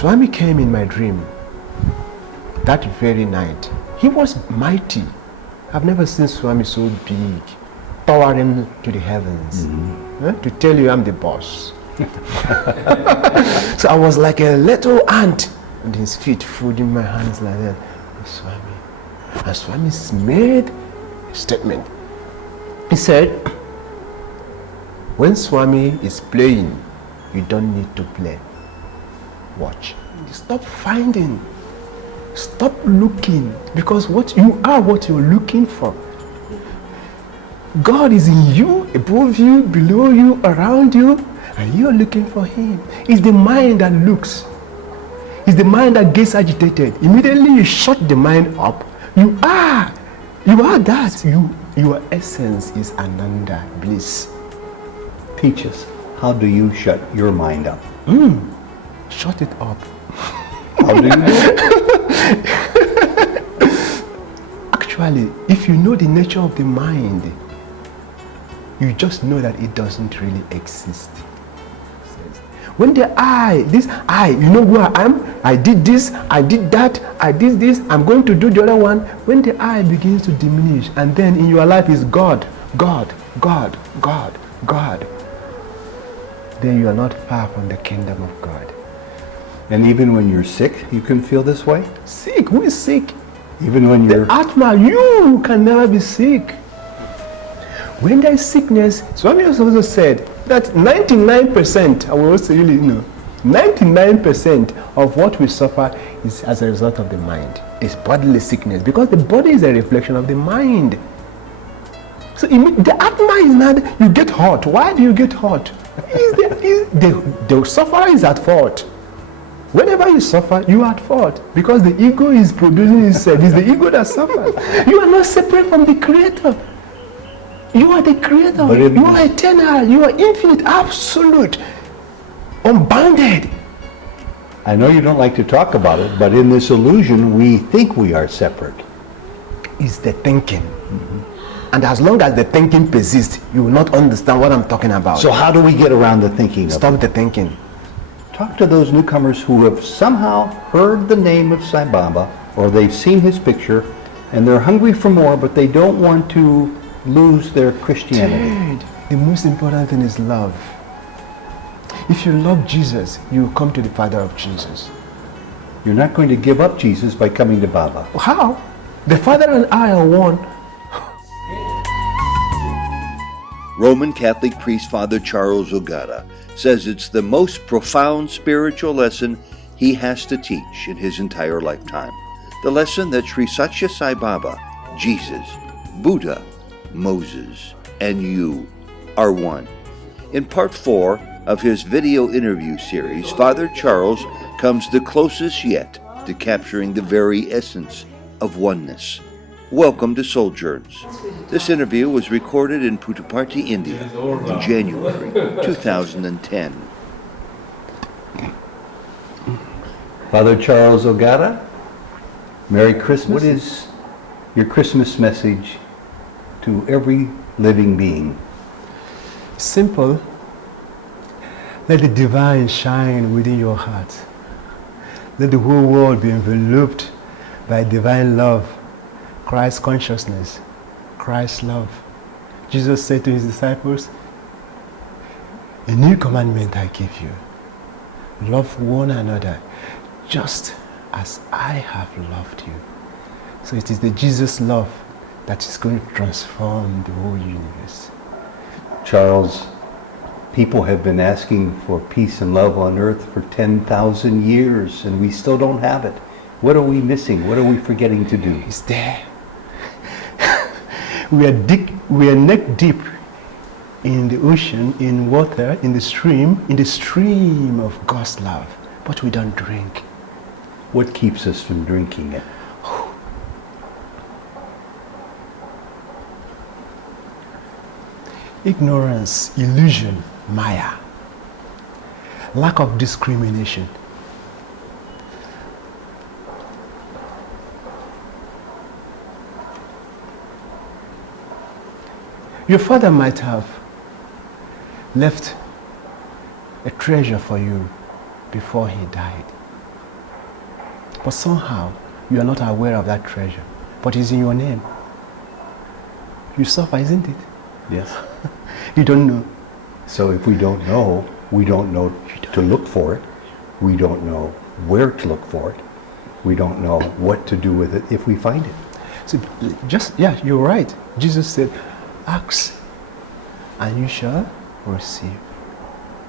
Swami came in my dream that very night. He was mighty. I've never seen Swami so big, towering to the heavens. To tell you I'm the boss. So I was like a little ant on his feet, folding my hands like that. Swami. And Swami made a statement. He said, when Swami is playing, you don't need to play. Watch. Stop finding. Stop looking. Because what you are, what you're looking for. God is in you, above you, below you, around you, and you're looking for Him. It's the mind that looks. It's the mind that gets agitated. Immediately you shut the mind up. You are that. Your essence is Ananda, bliss. Teach us, how do you shut your mind up? Shut it up. How do you do it? Actually, if you know the nature of the mind, you just know that it doesn't really exist. When the you know who I am, I did this, I did that, I did this, I'm going to do the other one. When the I begins to diminish, and then in your life is God, God, God, God, God, then you are not far from the kingdom of God. And even when you're sick, you can feel this way? Sick? Who is sick? Even when you're... The Atma, you can never be sick. When there is sickness, Swami also said that 99%, I will also really know, 99% of what we suffer is as a result of the mind. It's bodily sickness, because the body is a reflection of the mind. So the Atma is not, you get hot. Why do you get hot? The sufferer is at fault. Whenever you suffer, you are at fault, because the ego is producing itself. It's the ego that suffers. You are not separate from the Creator. You are the Creator. You are eternal. You are infinite, absolute, unbounded. I know you don't like to talk about it, but in this illusion, we think we are separate. It's the thinking. And as long as the thinking persists, you will not understand what I'm talking about. So how do we get around the thinking? Stop the thinking. Talk to those newcomers who have somehow heard the name of Sai Baba, or they've seen his picture, and they're hungry for more, but they don't want to lose their Christianity. Dude, the most important thing is love. If you love Jesus, you will come to the Father of Jesus. You're not going to give up Jesus by coming to Baba. How? The Father and I are one. Roman Catholic priest Father Charles Ogada says it's the most profound spiritual lesson he has to teach in his entire lifetime. The lesson that Sri Satya Sai Baba, Jesus, Buddha, Moses, and you are one. In part 4 of his video interview series, Father Charles comes the closest yet to capturing the very essence of oneness. Welcome to Souljourns. This interview was recorded in Puttaparthi, India in January 2010. Father Charles Ogada, Merry Christmas. What is your Christmas message to every living being? Simple. Let the divine shine within your heart. Let the whole world be enveloped by divine love, Christ consciousness, Christ's love. Jesus said to his disciples, a new commandment I give you. Love one another just as I have loved you. So it is the Jesus love that is going to transform the whole universe. Charles, people have been asking for peace and love on earth for 10,000 years, and we still don't have it. What are we missing? What are we forgetting to do? It's there. We are neck deep in the ocean, in water, in the stream of God's love, but we don't drink. What keeps us from drinking it? Ignorance, illusion, Maya, lack of discrimination. Your father might have left a treasure for you before he died. But somehow, you are not aware of that treasure. But it's in your name. You suffer, isn't it? Yes. You don't know. So if we don't know to look for it. We don't know where to look for it. We don't know what to do with it if we find it. So you're right. Jesus said, ask and you shall receive.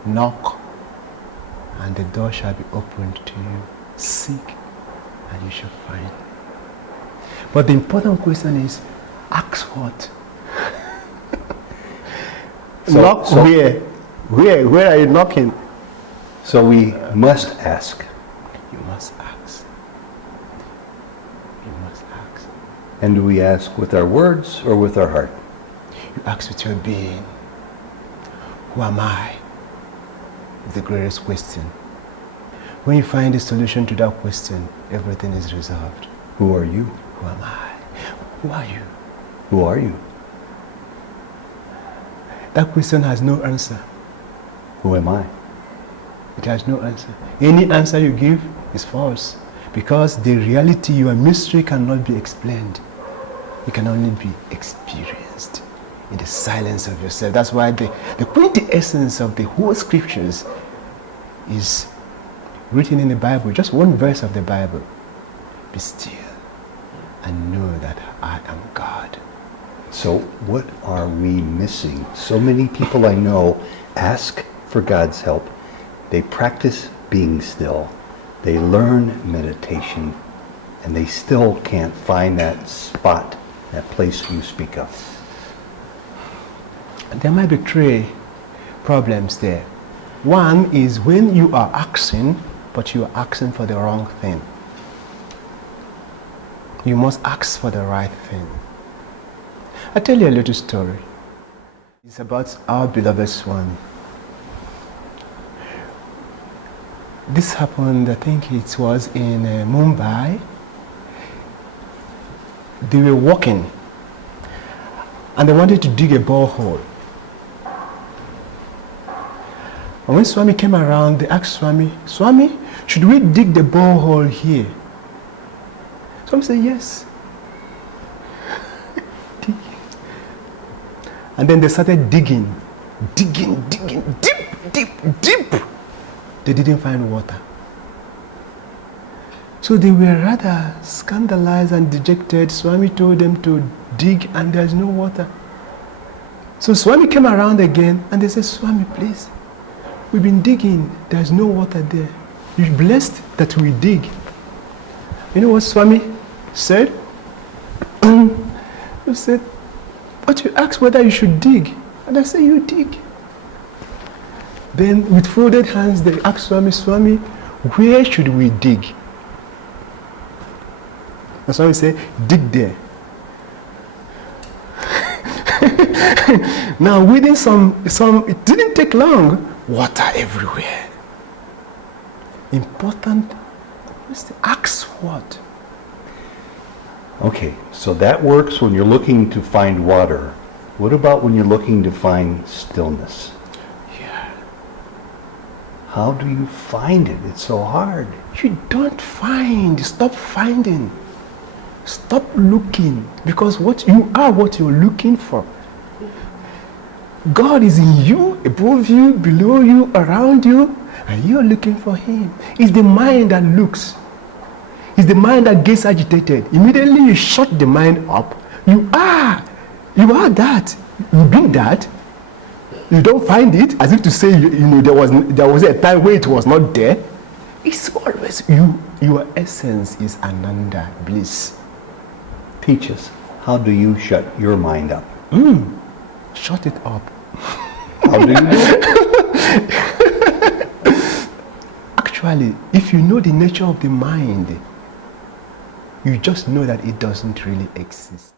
Knock and the door shall be opened to you. Seek and you shall find. But the important question is, ask what? Knock where? Where are you knocking? So we must ask. You must ask. You must ask. And do we ask with our words or with our heart? You ask with your being. Who am I? The greatest question. When you find a solution to that question, everything is resolved. Who are you? Who am I? Who are you? Who are you? That question has no answer. Who am I? It has no answer. Any answer you give is false, because the reality, your mystery, cannot be explained. It can only be experienced in the silence of yourself. That's why the quintessence of the whole scriptures is written in the Bible, just one verse of the Bible. Be still and know that I am God. So what are we missing? So many people I know ask for God's help. They practice being still. They learn meditation, and they still can't find that spot, that place you speak of. There might be three problems there. One is when you are asking, but you are asking for the wrong thing. You must ask for the right thing. I'll tell you a little story. It's about our beloved Swami. This happened, I think it was in Mumbai. They were walking and they wanted to dig a borehole. And when Swami came around, they asked Swami, Swami, should we dig the borehole here? Swami said, yes. And then they started digging, deep. They didn't find water. So they were rather scandalized and dejected. Swami told them to dig and there's no water. So Swami came around again and they said, Swami, please, we've been digging, there's no water there. You're blessed that we dig. You know what Swami said? He said, but you asked whether you should dig. And I said, you dig. Then with folded hands, they asked Swami, Swami, where should we dig? And Swami said, dig there. Now within it didn't take long, water everywhere. Important, ask what? Okay, so that works when you're looking to find water. What about when you're looking to find stillness? Yeah. How do you find it? It's so hard. You don't find. Stop finding. Stop looking. Because what you are, what you're looking for. God is in you, above you, below you, around you, and you're looking for Him. It's the mind that looks. It's the mind that gets agitated. Immediately you shut the mind up. You are that. You bring that. You don't find it, as if to say, there was a time where it was not there. It's always you. Your essence is Ananda, bliss. Teach us. How do you shut your mind up? Shut it up. How do you do it? Actually, if you know the nature of the mind, you just know that it doesn't really exist.